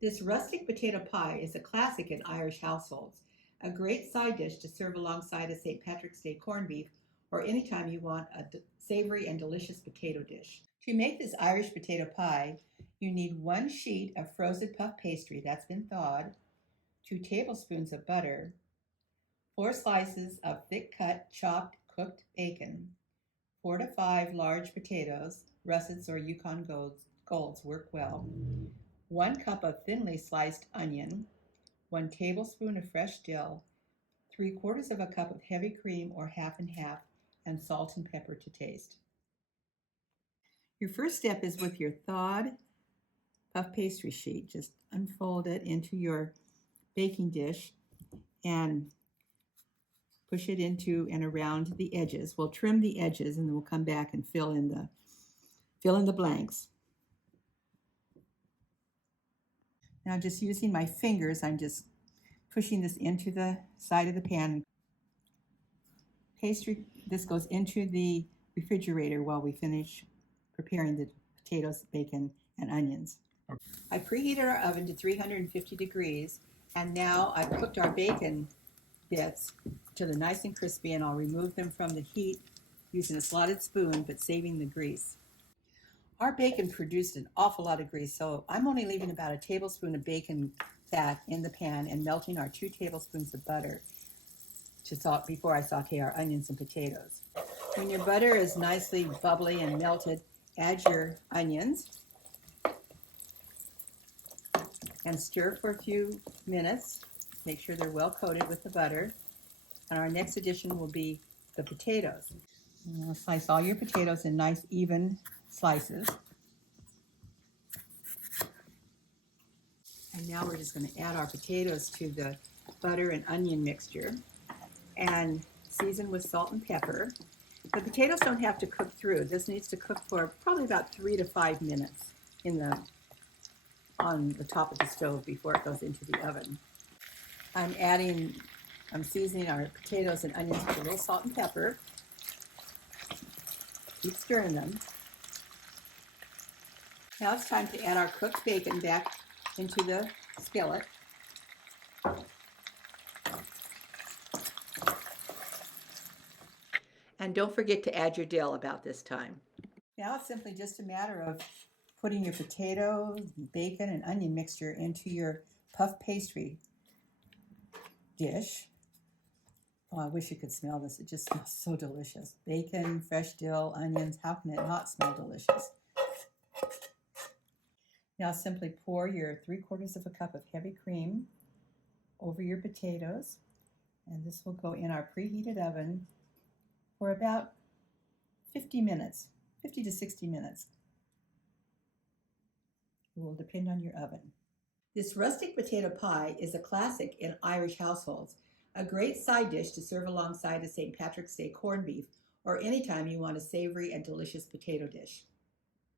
This rustic potato pie is a classic in Irish households, a great side dish to serve alongside a St. Patrick's Day corned beef or anytime you want a savory and delicious potato dish. To make this Irish potato pie, you need 1 sheet of frozen puff pastry that's been thawed, 2 tablespoons of butter, 4 slices of thick cut chopped cooked bacon, 4 to 5 large potatoes, russets or Yukon golds work well, 1 cup of thinly sliced onion, 1 tablespoon of fresh dill, 3/4 of a cup of heavy cream or half and half, and salt and pepper to taste. Your first step is with your thawed puff pastry sheet. Just unfold it into your baking dish and push it into and around the edges. We'll trim the edges and then we'll come back and fill in the blanks. Now just using my fingers, I'm just pushing this into the side of the pan. This goes into the refrigerator while we finish preparing the potatoes, bacon, and onions. I preheated our oven to 350 degrees, and now I've cooked our bacon bits till they're nice and crispy, and I'll remove them from the heat using a slotted spoon, but saving the grease. Our bacon produced an awful lot of grease, so I'm only leaving about a tablespoon of bacon fat in the pan and melting our 2 tablespoons of butter before I saute our onions and potatoes. When your butter is nicely bubbly and melted, add your onions and stir for a few minutes. Make sure they're well coated with the butter. And our next addition will be the potatoes. Now slice all your potatoes in nice even slices. And now we're just going to add our potatoes to the butter and onion mixture and season with salt and pepper. The potatoes don't have to cook through. This needs to cook for probably about 3 to 5 minutes on the top of the stove before it goes into the oven. I'm seasoning our potatoes and onions with a little salt and pepper. Keep stirring them. Now it's time to add our cooked bacon back into the skillet. And don't forget to add your dill about this time. Now it's simply just a matter of putting your potato, bacon, and onion mixture into your puff pastry dish. Oh, I wish you could smell this. It just smells so delicious. Bacon, fresh dill, onions. How can it not smell delicious? Now simply pour your 3/4 of a cup of heavy cream over your potatoes, and this will go in our preheated oven for about 50 minutes, 50 to 60 minutes. It will depend on your oven. This rustic potato pie is a classic in Irish households, a great side dish to serve alongside a St. Patrick's Day corned beef or anytime you want a savory and delicious potato dish.